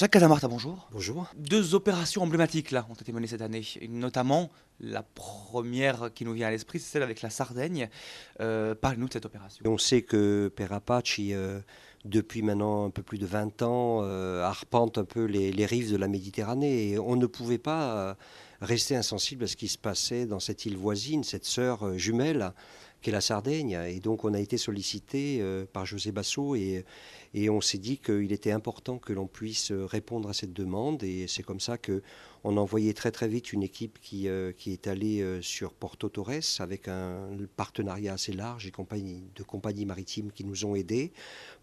Jacques Cadamarta, bonjour. Bonjour. Deux opérations emblématiques là ont été menées cette année, et notamment la première qui nous vient à l'esprit, c'est celle avec la Sardaigne. Parlez-nous de cette opération. On sait que Per Apache, depuis maintenant un peu plus de 20 ans, arpente un peu les rives de la Méditerranée. Et on ne pouvait pas rester insensible à ce qui se passait dans cette île voisine, cette sœur jumelle qu'est la Sardaigne. Et donc on a été sollicité par José Basso et on s'est dit qu'il était important que l'on puisse répondre à cette demande. Et c'est comme ça que on a envoyé très très vite une équipe qui est allée sur Porto Torres avec un partenariat assez large et de compagnies maritimes qui nous ont aidés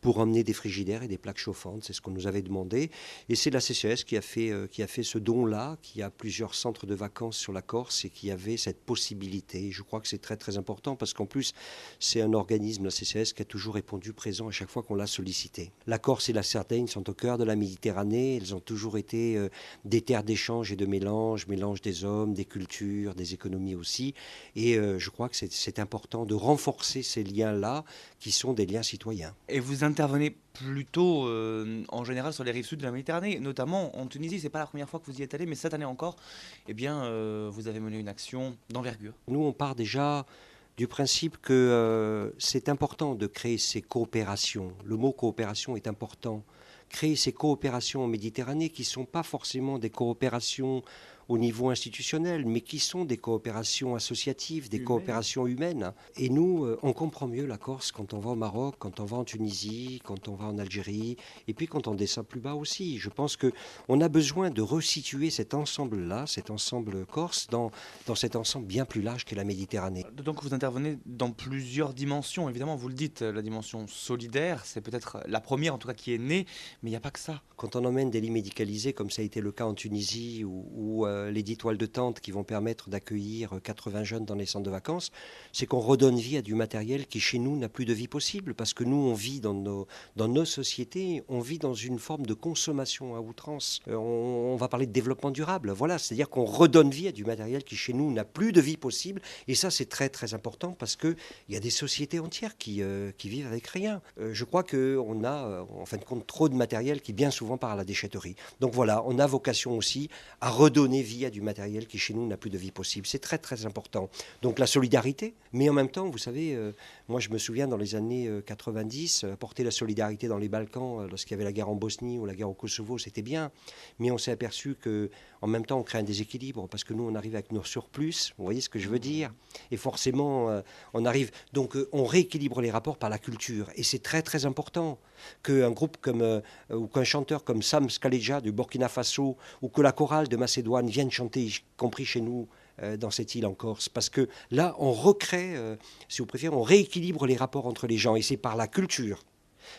pour emmener des frigidaires et des plaques chauffantes. C'est ce qu'on nous avait demandé. Et c'est la CCS qui a fait ce don-là, qui a plusieurs centres de vacances sur la Corse et qui avait cette possibilité. Je crois que c'est très très important parce qu'en plus, c'est un organisme, la CCS, qui a toujours répondu présent à chaque fois qu'on l'a sollicité. La Corse et la Sardaigne sont au cœur de la Méditerranée. Elles ont toujours été des terres d'échange et de mélange des hommes, des cultures, des économies aussi. Et je crois que c'est important de renforcer ces liens-là qui sont des liens citoyens. Et vous intervenez plutôt en général sur les rives sud de la Méditerranée, notamment en Tunisie. C'est pas la première fois que vous y êtes allé, mais cette année encore, eh bien, vous avez mené une action d'envergure. Nous, on part déjà du principe que c'est important de créer ces coopérations. Le mot coopération est important. Créer ces coopérations en Méditerranée qui ne sont pas forcément des coopérations au niveau institutionnel, mais qui sont des coopérations associatives, des Humaine. coopérations humaines. Et nous, on comprend mieux la Corse quand on va au Maroc, quand on va en Tunisie, quand on va en Algérie, et puis quand on descend plus bas aussi. Je pense qu'on a besoin de resituer cet ensemble-là, cet ensemble corse, dans cet ensemble bien plus large qu'est la Méditerranée. Donc vous intervenez dans plusieurs dimensions. Évidemment, vous le dites, la dimension solidaire, c'est peut-être la première en tout cas qui est née, mais il n'y a pas que ça. Quand on emmène des lits médicalisés, comme ça a été le cas en Tunisie, ou les 10 toiles de tente qui vont permettre d'accueillir 80 jeunes dans les centres de vacances, c'est qu'on redonne vie à du matériel qui, chez nous, n'a plus de vie possible. Parce que nous, on vit dans nos sociétés, on vit dans une forme de consommation à outrance. On va parler de développement durable. Voilà, c'est-à-dire qu'on redonne vie à du matériel qui, chez nous, n'a plus de vie possible. Et ça, c'est très, très important parce qu'il y a des sociétés entières qui vivent avec rien. Je crois qu'on a, en fin de compte, trop de matériel qui, bien souvent, part à la déchetterie. Donc voilà, on a vocation aussi à redonner vie à du matériel qui, chez nous, n'a plus de vie possible. C'est très, très important. Donc la solidarité, mais en même temps, vous savez, moi, je me souviens, dans les années 90, apporter la solidarité dans les Balkans, lorsqu'il y avait la guerre en Bosnie ou la guerre au Kosovo, c'était bien. Mais on s'est aperçu que, en même temps, on crée un déséquilibre parce que nous, on arrive avec nos surplus. Vous voyez ce que je veux dire? Et forcément, on arrive. Donc, on rééquilibre les rapports par la culture. Et c'est très, très important qu'un groupe comme, ou qu'un chanteur comme Sam Skaleja du Burkina Faso ou que la chorale de Macédoine vienne chanter, y compris chez nous, dans cette île en Corse. Parce que là, on recrée, si vous préférez, on rééquilibre les rapports entre les gens. Et c'est par la culture.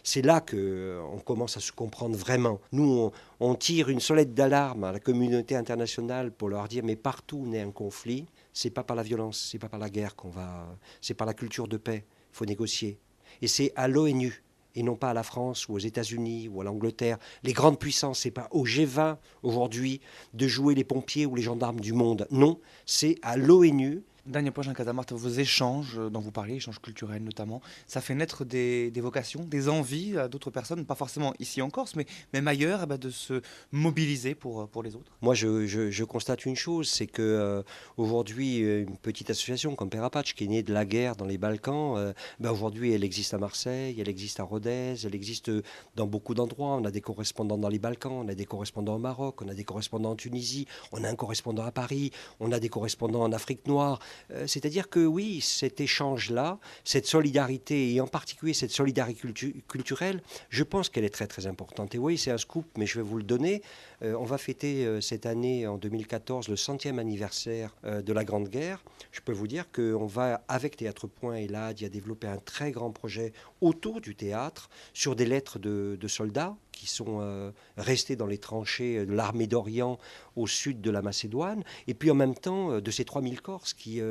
C'est là qu'on commence à se comprendre vraiment. Nous, on tire une sonnette d'alarme à la communauté internationale pour leur dire mais partout où naît un conflit, c'est pas par la violence, c'est pas par la guerre qu'on va, c'est par la culture de paix. Il faut négocier. Et c'est à l'ONU et non pas à la France ou aux États-Unis ou à l'Angleterre. Les grandes puissances, c'est pas au G20 aujourd'hui de jouer les pompiers ou les gendarmes du monde. Non, c'est à l'ONU. Dernier point, Jean Cadamarta, vos échanges dont vous parlez, échanges culturels notamment, ça fait naître des vocations, des envies à d'autres personnes, pas forcément ici en Corse, mais même ailleurs, eh ben, de se mobiliser pour les autres. Moi, je constate une chose, c'est que aujourd'hui, une petite association comme Perapatch, qui est née de la guerre dans les Balkans, ben aujourd'hui, elle existe à Marseille, elle existe à Rodez, elle existe dans beaucoup d'endroits. On a des correspondants dans les Balkans, on a des correspondants au Maroc, on a des correspondants en Tunisie, on a un correspondant à Paris, on a des correspondants en Afrique noire. C'est-à-dire que oui, cet échange-là, cette solidarité, et en particulier cette solidarité culturelle, je pense qu'elle est très très importante. Et oui, c'est un scoop, mais je vais vous le donner. On va fêter cette année, en 2014, le 100e anniversaire de la Grande Guerre. Je peux vous dire qu'on va, avec Théâtre Point et l'AD, y a développé un très grand projet autour du théâtre, sur des lettres de soldats qui sont restés dans les tranchées de l'armée d'Orient au sud de la Macédoine, et puis en même temps de ces 3000 Corses qui,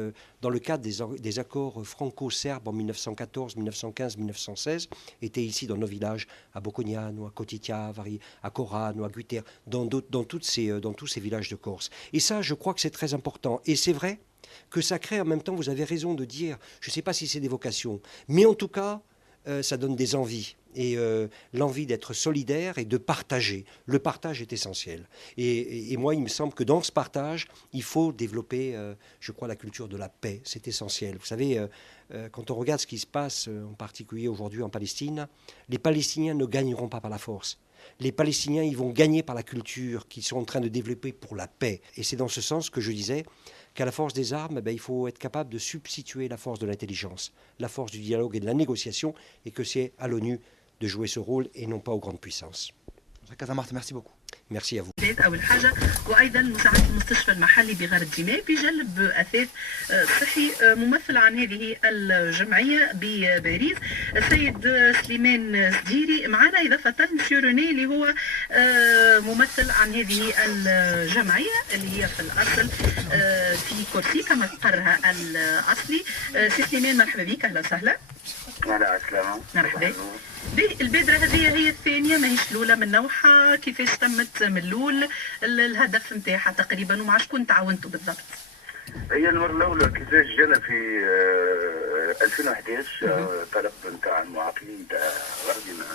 dans le cadre des accords franco-serbes en 1914, 1915, 1916, étaient ici dans nos villages, à Bocognano, à Cotitiavari, à Corano, à Guiter, dans tous ces villages de Corse. Et ça, je crois que c'est très important. Et c'est vrai que ça crée en même temps, vous avez raison de dire, je ne sais pas si c'est des vocations, mais en tout cas, ça donne des envies. et l'envie d'être solidaire et de partager. Le partage est essentiel. Et moi, il me semble que dans ce partage, il faut développer, je crois, la culture de la paix. C'est essentiel. Vous savez, quand on regarde ce qui se passe, en particulier aujourd'hui en Palestine, les Palestiniens ne gagneront pas par la force. Les Palestiniens, ils vont gagner par la culture qu'ils sont en train de développer pour la paix. Et c'est dans ce sens que je disais qu'à la force des armes, il faut être capable de substituer la force de l'intelligence, la force du dialogue et de la négociation, et que c'est à l'ONU de jouer ce rôle et non pas aux grandes puissances. Casamart, merci beaucoup. Merci à vous. أول حاجة وأيضا مساعدة المستشفى المحلي بغار الدماء بجلب أثاث صحي ممثل عن هذه الجمعية بباريس السيد سليمان سديري معنا إضافة مسيو روني اللي هو ممثل عن هذه الجمعية اللي هي في الأصل في كورسيكا مقرها الأصلي. سي سليمان مرحبا بك، أهلا وسهلا. على السلامة. مرحبا. البادرة هذه هي الثانية ماهيش الأولى من نوعها، كيفاش تمت من الأول، الهدف نتاعها تقريبا ومع شكون تعاونتوا بالضبط؟ هي المرة الأولى كيفاش جانا في 2011 طلب نتاع المعاقين نتاع غربنا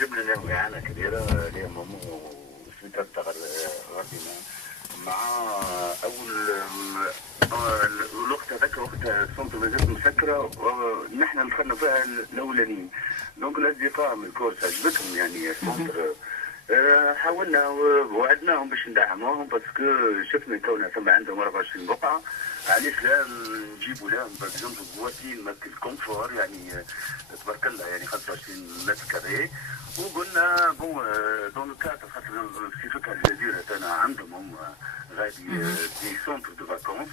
جبنا لنا وعانة كبيرة اللي هي مامو سميتها تاع غربنا مع أول الوقت هذاك وقتها السنتر مازالت مسكرة نحن دخلنا فيها الأولانيين. دونك الأصدقاء من الكورس عجبتهم يعني السنتر. حاولنا ووعدناهم باش ندعموهم باسكو شفنا كونها ثم عندهم 24 بقعه، علاش لا نجيبوا لهم باغ بواتين ماك الكونفور يعني تبارك الله يعني 25 متر كاري. وقلنا بون دون لو كادر خاطر في فكره الجزيره تاعنا عندهم هم غادي دي سونتر دو فاكونس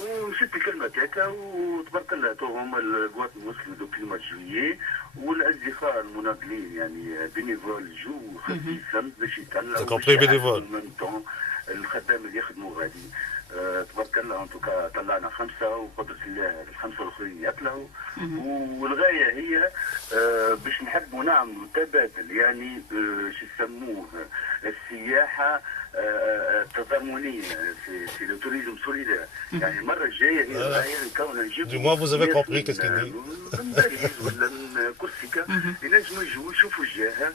ومشيت الكلمه هكا وتبارك الله تو هما القوات المسلمه دوبي مات جويي والاصدقاء المناضلين يعني بينيفول جو خفيفا باش يطلعوا الخدام اللي يخدموا غادي تبارك الله ان توكا طلعنا 5 وقدرة الله ال5 الاخرين يطلعوا. والغايه هي باش نحبوا نعملوا تبادل يعني شو يسموه السياحه تضامنيه في لو توريزم سوليدير. يعني المره الجايه هي الغايه نكون نجيب Du moins, vous avez compris qu'est-ce qu'il dit. من باريس ولا من كورسيكا ينجموا يجوا يشوفوا الجهه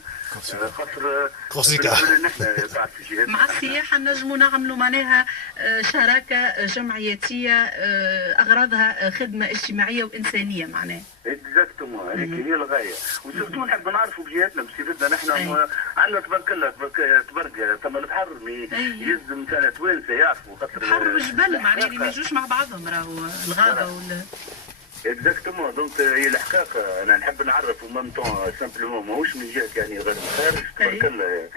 خاطر كورسيكا نحن بعد في جهات مع السياحة نجموا نعملوا معناها شراكة جمعياتية أغراضها خدمة اجتماعية وإنسانية معناها. اكزاكتومون هذيك هي الغايه. وسورتو نحب نعرفوا بجهاتنا بصفتنا نحن عندنا تبارك الله تبارك ثم البحر يلزم كان توانسه يعرفوا خاطر بحر وجبل معناها اللي ما يجوش مع بعضهم راهو الغابة ولا اكزاكتومون دونك هي الحقيقه انا نحب نعرف ميم طون سامبلومون ماهوش من جهه يعني غير من الخارج تبارك الله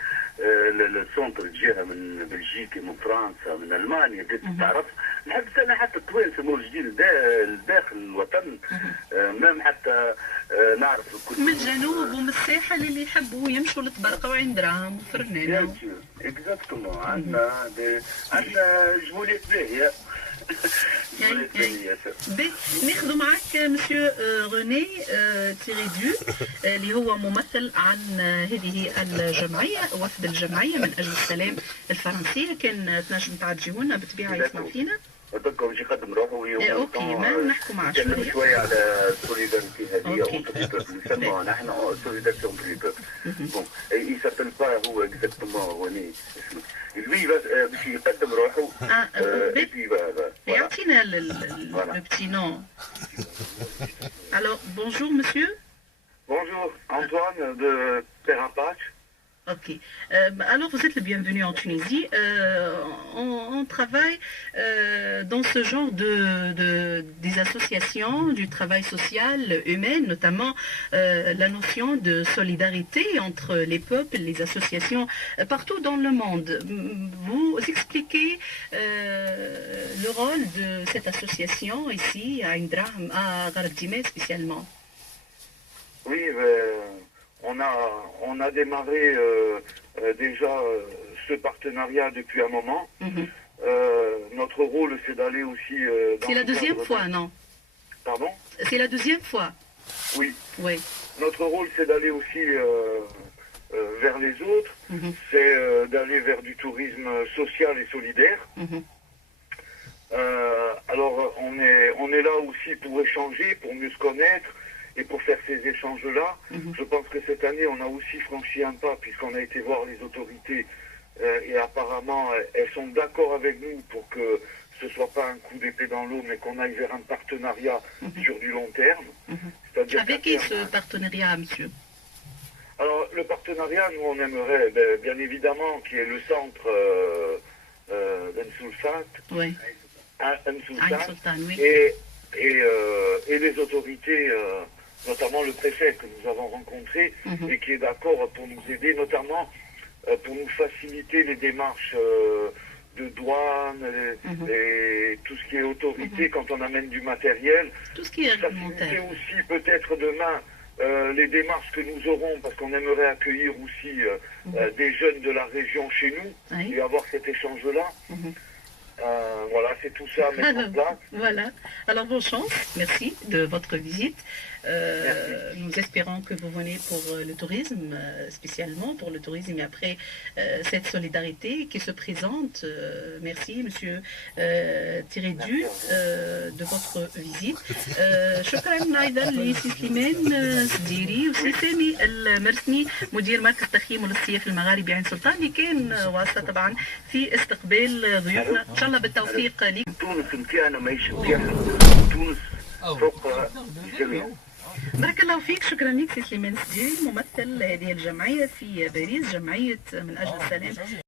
السونتر جهه من بلجيكا من فرنسا من المانيا بديت تعرف. نحب انا حتى التوانسه موجودين داخل الوطن مام حتى نعرف من الجنوب ومن الساحل اللي يحبوا يمشوا لتبرقوا عند دراهم وفرنانه. اكزاكتومون عندنا جمهوريات باهيه. ناخذ معك مسيو روني تيري دو اللي هو ممثل عن هذه الجمعيه وفد الجمعيه من اجل السلام الفرنسيه. كان تنجم تعجبوا لنا بالطبيعه يسمع فينا. دوكا باش يقدم روحه اوكي ما نحكوا معاه شويه شويه على السوليداريتي هذه نسموها نحن سوليداريتي اون بيبل. بون اي سابيل با هو اكزاكتومون روني اسمه lui باش يقدم روحه يعطينا le petit nom. Alors bonjour monsieur. Bonjour Antoine de Perapac. Ok. Alors vous êtes le bienvenu en Tunisie. On travaille dans ce genre des associations, du travail social, humain, notamment la notion de solidarité entre les peuples, les associations partout dans le monde. Vous expliquez le rôle de cette association ici à Indraham, à Gardimé spécialement. Oui. On a démarré déjà ce partenariat depuis un moment. Notre rôle, c'est d'aller aussi... c'est la deuxième fois, non? Pardon? C'est la deuxième fois. Oui. Oui. Notre rôle, c'est d'aller aussi vers les autres. C'est d'aller vers du tourisme social et solidaire. Alors, on est là aussi pour échanger, pour mieux se connaître Et pour faire ces échanges-là, je pense que cette année, on a aussi franchi un pas, puisqu'on a été voir les autorités, et apparemment, elles sont d'accord avec nous pour que ce soit pas un coup d'épée dans l'eau, mais qu'on aille vers un partenariat sur du long terme. C'est-à-dire Avec qui ce partenariat, monsieur? Alors, le partenariat, nous, on aimerait, bien évidemment, qu'il y ait le centre d'Ansoulfat, Oui. Ain Sultan, oui. et les autorités, notamment le préfet que nous avons rencontré, et qui est d'accord pour nous aider, notamment pour nous faciliter les démarches de douane, et tout ce qui est autorité quand on amène du matériel. Tout ce qui est Faciliter réglementaire. aussi peut-être demain les démarches que nous aurons, parce qu'on aimerait accueillir aussi des jeunes de la région chez nous, Oui. et avoir cet échange-là. Voilà, c'est tout ça à mettre en place. Voilà. Alors, bonne chance. Merci de votre visite. Nous espérons que vous venez pour le tourisme, spécialement pour le tourisme, et après cette solidarité qui se présente. Merci, monsieur Tirédu, de votre visite. شكرا أيضا لسي سليمان سديري وسي سامي المرسني مدير مركز تخييم والصيف المغاربي عين سلطان، اللي كان واسطة طبعا في استقبال ضيوفنا. إن شاء الله بالتوفيق لك. تونس مكانها ماهيش متاحة، تونس فوق الجميع. بارك الله فيك. شكرا لك سي سليمان سديري، ممثل هذه الجمعية في باريس، جمعية من أجل السلام